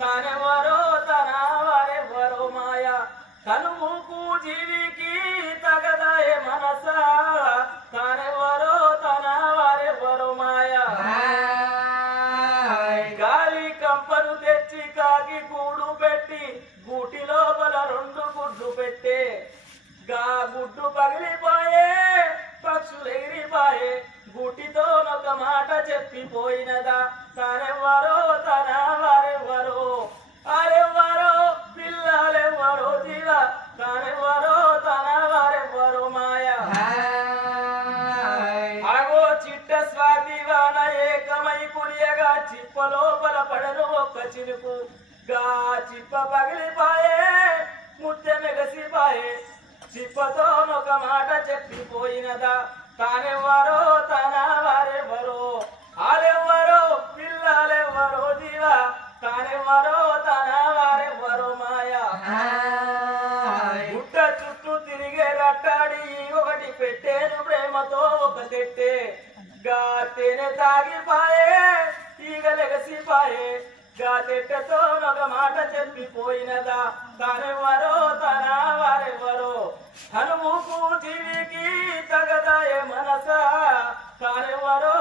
తానెవరో తన వారెవరో మాయ తనుముకు జీవికి తగదాయ మనస తానెవరో తన వారెవరో మాయ గాలి కంపను తెచ్చి కాకి గూడు పెట్టి గూటి లోపల 2 గుడ్లు పెట్టే గా గుడ్డు పగిలిపోయే పక్షులు ఎగిరిపోయే గుటితో ఒక మాట చెప్పిపోయినదా తానెవ్వరో తన వారెవ్వరో ఆరెవ్వరో పిల్లలెవ్వరో జీవ తానెవ్వరో తన వారెవ్వరో మాయ ఆగో చిట్ట స్వాతి వాన ఏకమై కురియగా చిప్ప లోపల పడను ఒక్క చినుకు గా చిప్ప పగిలిపాయే ముద్దె మెగసిపాయే చిప్పతో ఒక మాట చెప్పిపోయినదా తానెవ్వరో తన వారెవ్వరో ఆరెవ్వరో పిల్లలెవ్వరో జీవ తానెవ్వరో తన వారెవ్వరో మాయ గుట్ట చుట్టూ తిరిగే రట్టాడి ఒకటి పెట్టేను ప్రేమతో ఒక తెట్టే గా తేనె తాగిపాయే ఈగలెగసిపాయే గా తెట్టతో ఒక మాట చెప్పిపోయినదా తానెవ్వరో తన వారెవ్వరో హనుముకు జీవికి తగదాయ మనస తానెవ్వరో